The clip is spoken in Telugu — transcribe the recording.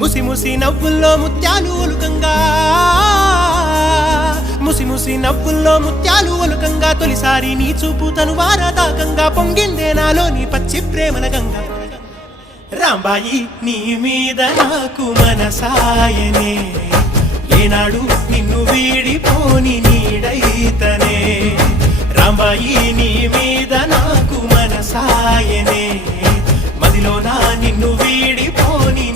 ముసి ముసి నవ్వుల్లో ముత్యాలు ఒలుకంగా ముసి ముసి నవ్వుల్లో ముత్యాలు ఒలుకంగా తొలిసారి నీ చూపు తను వారదాకంగా పొంగిందే నాలోని పచ్చి ప్రేమల గంగా రాంబాయి నీ మీద నాకు మనసాయనే ఏనాడు నిన్ను వీడిపోని నీడైతనే రాంబాయి నీ మీద నాకు మనసాయనే మదిలో నా నిన్ను వీడిపోని